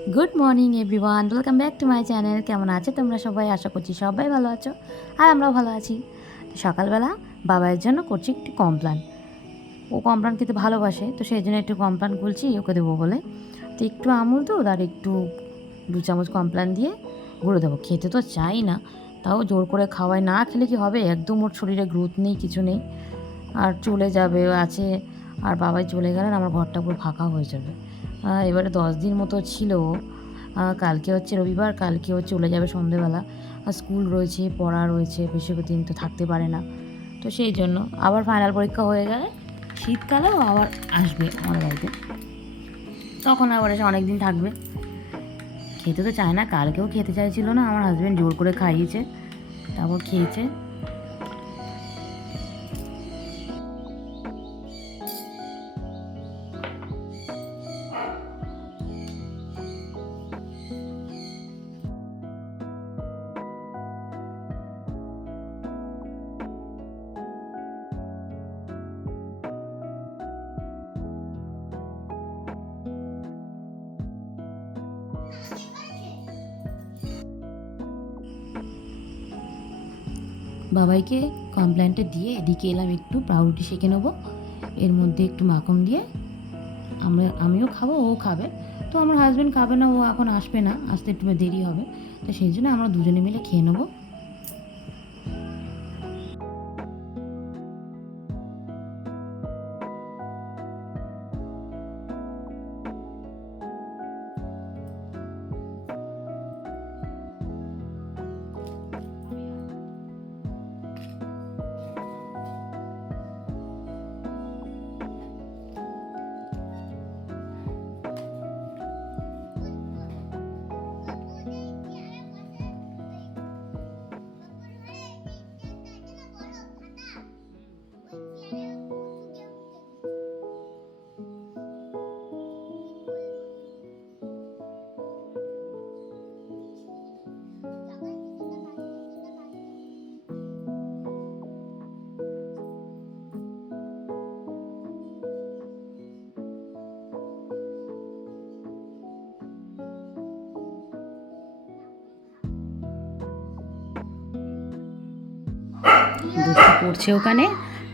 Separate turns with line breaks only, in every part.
Good morning everyone welcome back to my channel কেমন আছো তোমরা সবাই? আশা করছি সবাই ভালো আছো। আর আমরাও ভালো আছি। সকালবেলা বাবার জন্য করছি একটু কমপ্লান। ও কমপ্লান খেতে ভালোবাসে, তো সেই জন্য একটু কমপ্লান খুলছি ওকে দেবো বলে। তো একটু আমুল দুধ আর একটু দু চামচ কমপ্লান দিয়ে গুঁড়ো দেবো। খেতে তো চাই না, তাও জোর করে খাওয়ায়। না খেলে কি হবে? একদম ওর শরীরে গ্রোথ নেই, কিছু নেই। আর চলে যাবে আছে। আর বাবাই চলে গেলেন, আমার ঘরটা পুরো ফাঁকা হয়ে যাবে। এবারে দশ দিন মতো ছিল। কালকে হচ্ছে রবিবার, কালকে ও চলে যাবে সন্ধেবেলা। আর স্কুল রয়েছে, পড়া রয়েছে দিন তো থাকতে পারে না। তো সেই জন্য আবার ফাইনাল পরীক্ষা হয়ে গেলে শীতকালেও আবার আসবে আমার বাড়িতে। তখন আবার এসে অনেক দিন থাকবে। খেতে তো চায় না, কালকেও খেতে চাইছিল না, আমার হাজব্যান্ড জোর করে খাইয়েছে, তারপর খেয়েছে। বাবাইকে কমপ্ল্যানটা দিয়ে এদিকে এলাম, একটু পাউরুটি সেঁকে নেব। এর মধ্যে একটু মাখন দিয়ে আমরা, আমিও খাব, ও খাবে। তো আমার হাজব্যান্ড খাবে না, ও এখন আসবে না, আসতে একটু দেরি হবে। তো সেই জন্য আমরা দুজনে মিলে খেয়ে নেব। দুষ্টু পড়ছে ওখানে।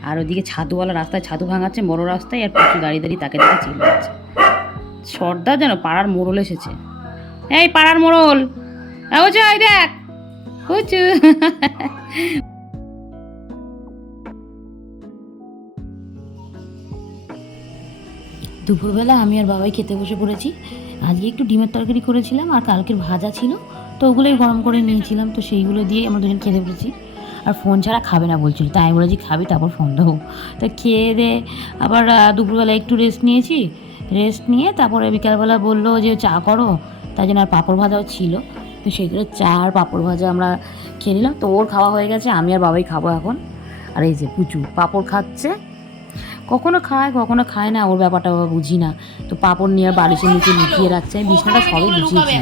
আর ওদিকে ছাদুওয়ালা রাস্তায় ছাদু ভাঙাচ্ছে, বড় রাস্তায়, আর প্রচুর দাঁড়িয়ে দাঁড়িয়ে তাকে দেখে চিল্লাচ্ছে। সর্দার যেন পাড়ার মোড়ল এসেছে। এই পাড়ার মোড়ল! ও জয় দেখ! বুঝছু দুপুরবেলা আমি আর বাবাই খেতে বসে পড়েছি। আজকে একটু ডিমের তরকারি করেছিলাম, আর কালকের ভাজা ছিল, তো ওগুলোই গরম করে নিয়েছিলাম, তো সেইগুলো দিয়ে আমরা দুজন খেতে বসেছি। আর ফোন ছাড়া খাবে না বলছিল। তাই আমি বলেছি, খাবি, তারপর ফোন দেবো। তো খেয়ে দে, আবার দুপুরবেলা একটু রেস্ট নিয়েছি। রেস্ট নিয়ে তারপরে বিকালবেলা বলল যে, চা করো। তাই জন্য আর পাঁপড় ভাজাও ছিল। তো সেগুলো চা আর পাঁপড় ভাজা আমরা খেয়ে নিলাম। তো ওর খাওয়া হয়ে গেছে, আমি আর বাবাই খাব এখন। আর এই যে পুচু, পাঁপড় খাচ্ছে। কখনো খায় কখনো খায় না, ওর ব্যাপারটা বুঝি না। তো পাঁপড় নিয়ে বালিশের নিচে লুকিয়ে রাখছে। বিছনাটা সবই গুছিয়েছি।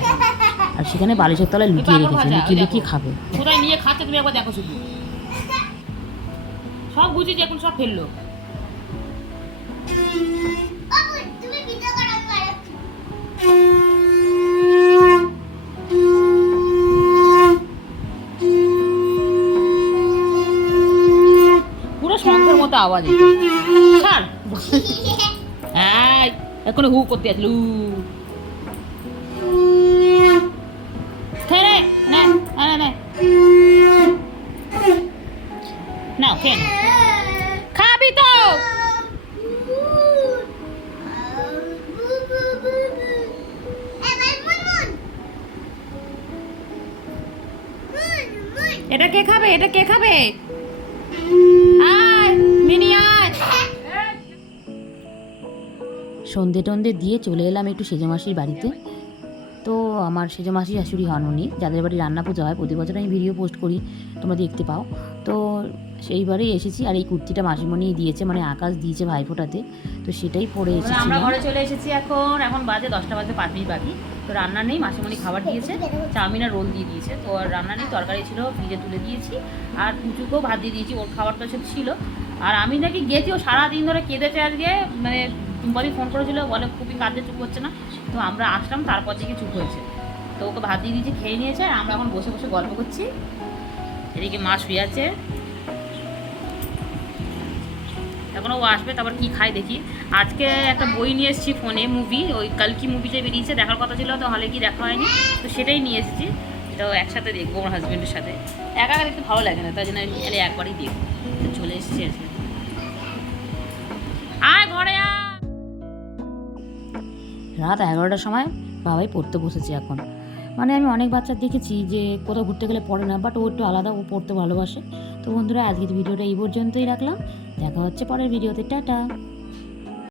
আর সেখানে বালিশের তলায় লুকিয়ে রেখেছে লুকিয়ে লুকিয়ে খাবে।
কোথায় নিয়ে খাচ্ছে তুমি একবার দেখো শুধু। সব বুঝেছি এখন সব ফেলল।
পারো
শঙ্খের মতো আওয়াজ এই এখন হু করতে আসলো খেয়ে নে, নে, নে। নাও খেয়ে খাবি তো এটা কে খাবে? এটা কে খাবে?
সন্ধে টন্ধে দিয়ে চলে এলাম একটু সেজো মাসির বাড়িতে। তো আমার সেজো মাসি শাশুড়ি হন উনি। যাদের বাড়ি রান্না পুজো হয় প্রতি বছর আমি ভিডিও পোস্ট করি তোমরা দেখতে পাও। তো সেইবারেই এসেছি আর এই কুর্তিটা মাসিমণি দিয়েছে মানে আকাশ দিয়েছে ভাইফোঁটাতে। তো সেটাই পরে
এবার আমরা ঘরে চলে এসেছি এখন এখন বাজে দশটা বাজে পাঁচ মিনিট বাকি। তো রান্না নেই মাসিমণি খাবার দিয়েছে চাউমিন আর রোল দিয়ে দিয়েছে। তো আর রান্না নেই তরকারি ছিল ফ্রিজে তুলে দিয়েছি। আর পুচুকেও ভাত দিয়ে দিয়েছি ওর খাবারটা সব ছিল। আর আমি নাকি গেছি ও সারাদিন ধরে কেঁদেছে আজকে মানে টুম্পাদি ফোন করেছিল, বলে খুবই কাজে চুপ করছে না। তো আমরা আসলাম, তারপর থেকে চুপ হয়েছে। তো ওকে ভাত দিয়ে দিয়েছি, খেয়ে নিয়েছে, আর আমরা এখন বসে বসে গল্প করছি। এদিকে মা শুয়ে আছে। এখন ও আসবে, তারপর কি খাই দেখি। আজকে একটা বই নিয়ে এসেছি ফোনে, মুভি। ওই কালকি মুভিটা বেরিয়েছে, দেখার কথা ছিল, তো হলে কি দেখা হয়নি। তো সেটাই নিয়ে এসেছি তো একসাথে দেখব আমার হাজব্যান্ডের সাথে। একা একা দেখতে ভালো লাগে না, তাই জন্য আমি একবারই দেখব। চলে এসেছি আজকে আয় ঘরে আয়!
রাত এগারোটার সময় বাবাই পড়তে বসেছে এখন। মানে আমি অনেক বাচ্চা দেখেছি যে কোথাও ঘুরতে গেলে পড়ে না বাট ও একটু আলাদা, ও পড়তে ভালোবাসে। তো বন্ধুরা, আজকের ভিডিওটা এই পর্যন্তই রাখলাম। দেখা হচ্ছে পরের ভিডিওতে। টাটা!